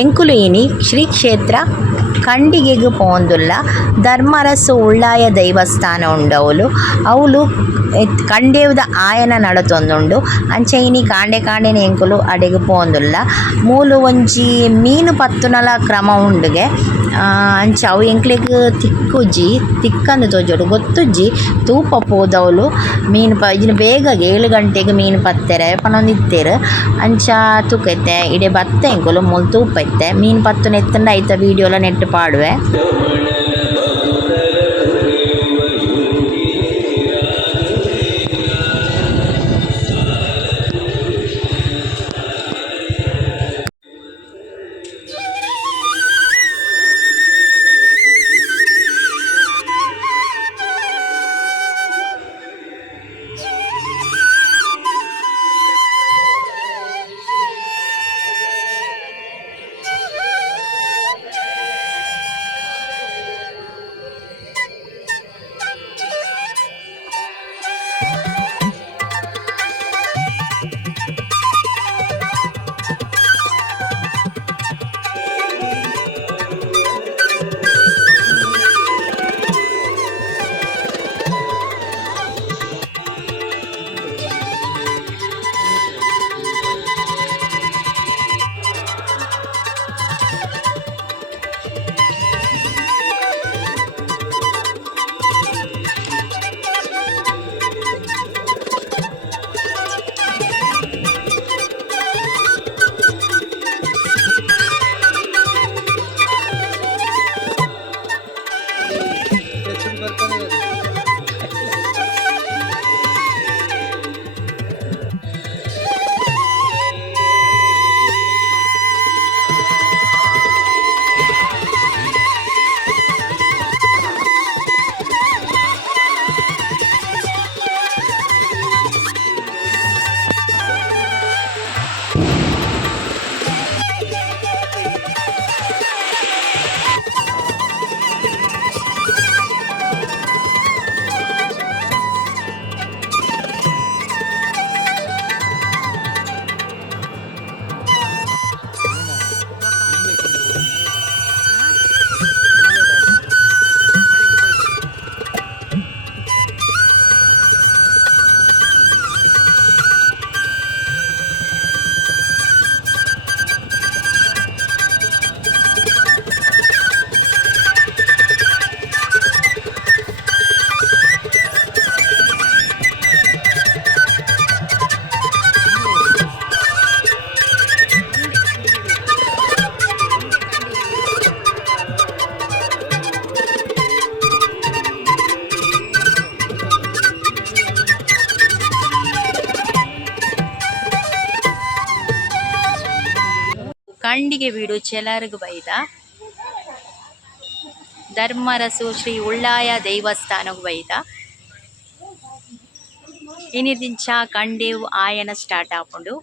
ಎಂಕುಲು ಇನಿ ಶ್ರೀ ಕ್ಷೇತ್ರ ಕಂಡಿಗೆಗ್ ಪೋಂದುಲ್ಲ ಧರ್ಮರಸು ಉಳ್ಳಾಯ ದೈವಸ್ಥಾನ ಉಂಡವುಲು ಅವಳು ಕಂಡೇವ್ದ ಆಯನ ನಡತೊಂದುಂಡು ಅಂಚ ಇನಿ ಕಾಂಡೆ ಕಾಂಡೆನೆ ಎಂಕುಲು ಅಡೆಗ್ ಪೋಂದುಲ್ಲ ಮೂಲು ಒಂಜಿ ಮೀನು ಪತ್ತುನಲ ಕ್ರಮ ಉಂಡುಗೆ ಅಂಚ ಅವು ಎಂಕ್ಲೆಗ್ ತಿಕ್ಕುಜ್ಜಿ ತಿಕ್ಕಂದು ತೋಜೋಡು ಗೊತ್ತುಜ್ಜಿ ತೂಪ ಪೋದವುಲು ಮೀನು ಇಜಿನ ಬೇಗ 7 ಗಂಟೆಗೆ ಮೀನು ಪತ್ತೆರೆ ಪನೊಂದಿತ್ತೇರು ಅಂಚ ತೂಕೈತೆ ಇಡೆ ಬತ್ತ ಎಂಕುಲು ಮೂಲು ತೂಪೈತೆ ಮೀನು ಪತ್ತುನ ಎತ್ತಂಡ ಐತ ವೀಡಿಯೋಲ ನೆಟ್ಟು ಪಾಡುವೆ. ಕಂಡಿಗೆ ಬೀಡು ಚೆಲರ್ಗ್ ಬೈದ ಧರ್ಮರಸು ಶ್ರೀ ಉಳ್ಳಾಯ ದೈವಸ್ಥಾನಗ್ ಬೈದ ಇನ್ನಿದಿಂಚ ಕಂಡೇವು ಆಯನ ಸ್ಟಾರ್ಟ್ ಆಪುಂಡು.